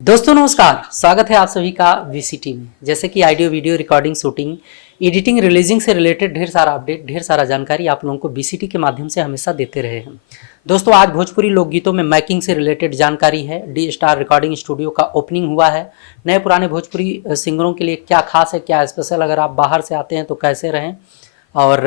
दोस्तों नमस्कार, स्वागत है आप सभी का वीसीटी में। जैसे कि audio video recording shooting editing releasing से रिलेटेड ढेर सारा अपडेट ढेर सारा जानकारी आप लोगों को वीसीटी के माध्यम से हमेशा देते रहे हैं। दोस्तों आज भोजपुरी लोकगीतों में मैकिंग से रिलेटेड जानकारी है। डी स्टार रिकॉर्डिंग स्टूडियो का ओपनिंग हुआ है। नए पुराने भोजपुरी सिंगरों के लिए क्या खास है, क्या स्पेशल, अगर आप बाहर से आते हैं तो कैसे रहें और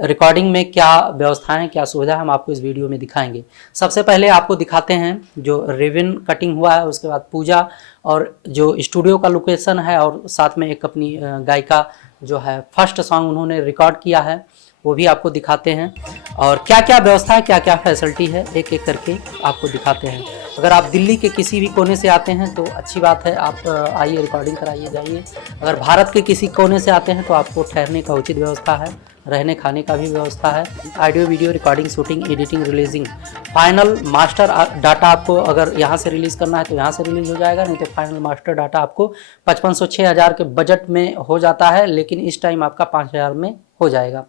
रिकॉर्डिंग में क्या व्यवस्थाएं हैं, क्या सुविधा है, हम आपको इस वीडियो में दिखाएंगे। सबसे पहले आपको दिखाते हैं जो रिबन कटिंग हुआ है, उसके बाद पूजा और जो स्टूडियो का लोकेशन है, और साथ में एक अपनी गायिका जो है फर्स्ट सॉन्ग उन्होंने रिकॉर्ड किया है वो भी आपको दिखाते हैं। और क्या क्या व्यवस्था है, क्या क्या फैसिलिटी है, एक एक करके आपको दिखाते हैं। अगर आप दिल्ली के किसी भी कोने से आते हैं तो अच्छी बात है, आप आइए रिकॉर्डिंग कराइए जाइए। अगर भारत के किसी कोने से आते हैं तो आपको ठहरने का उचित व्यवस्था है, रहने खाने का भी व्यवस्था है। Audio video recording shooting editing releasing final master data आपको अगर यहाँ से रिलीज़ करना है तो यहाँ से रिलीज़ हो जाएगा, नहीं तो फाइनल मास्टर डाटा आपको 5500 6000 के बजट में हो जाता है, लेकिन इस टाइम आपका 5000 में हो जाएगा।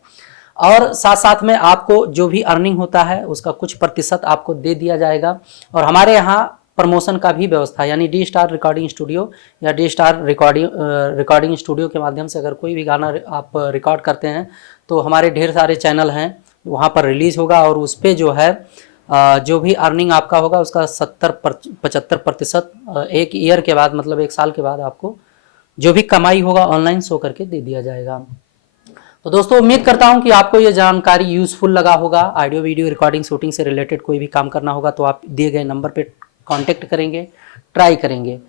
और साथ साथ में आपको जो भी अर्निंग होता है उसका कुछ प्रतिशत आपको दे दिया जाएगा। और हमारे यहाँ प्रमोशन का भी व्यवस्था है, यानी डी स्टार रिकॉर्डिंग स्टूडियो या डी स्टार रिकॉर्डिंग स्टूडियो के माध्यम से अगर कोई भी गाना आप रिकॉर्ड करते हैं तो हमारे ढेर सारे चैनल हैं, वहाँ पर रिलीज़ होगा और उस पर जो है जो भी अर्निंग आपका होगा उसका 70-75% एक ईयर के बाद, मतलब एक साल के बाद आपको जो भी कमाई होगा ऑनलाइन शो करके दे दिया जाएगा। तो दोस्तों उम्मीद करता हूं कि आपको ये जानकारी यूज़फुल लगा होगा। ऑडियो वीडियो रिकॉर्डिंग शूटिंग से रिलेटेड कोई भी काम करना होगा तो आप दिए गए नंबर पे कांटेक्ट करेंगे, ट्राई करेंगे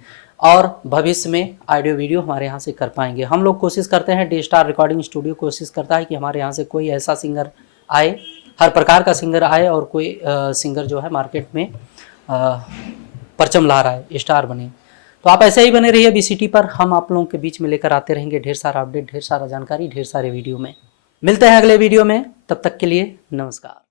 और भविष्य में ऑडियो वीडियो हमारे यहाँ से कर पाएंगे। हम लोग कोशिश करते हैं, डी स्टार रिकॉर्डिंग स्टूडियो कोशिश करता है कि हमारे यहाँ से कोई ऐसा सिंगर आए, हर प्रकार का सिंगर आए और कोई सिंगर जो है मार्केट में परचम ला रहा है, स्टार बने। तो आप ऐसे ही बने रहिए वीसीटी पर, हम आप लोगों के बीच में लेकर आते रहेंगे ढेर सारा अपडेट, ढेर सारा जानकारी, ढेर सारे वीडियो में। मिलते हैं अगले वीडियो में, तब तक के लिए नमस्कार।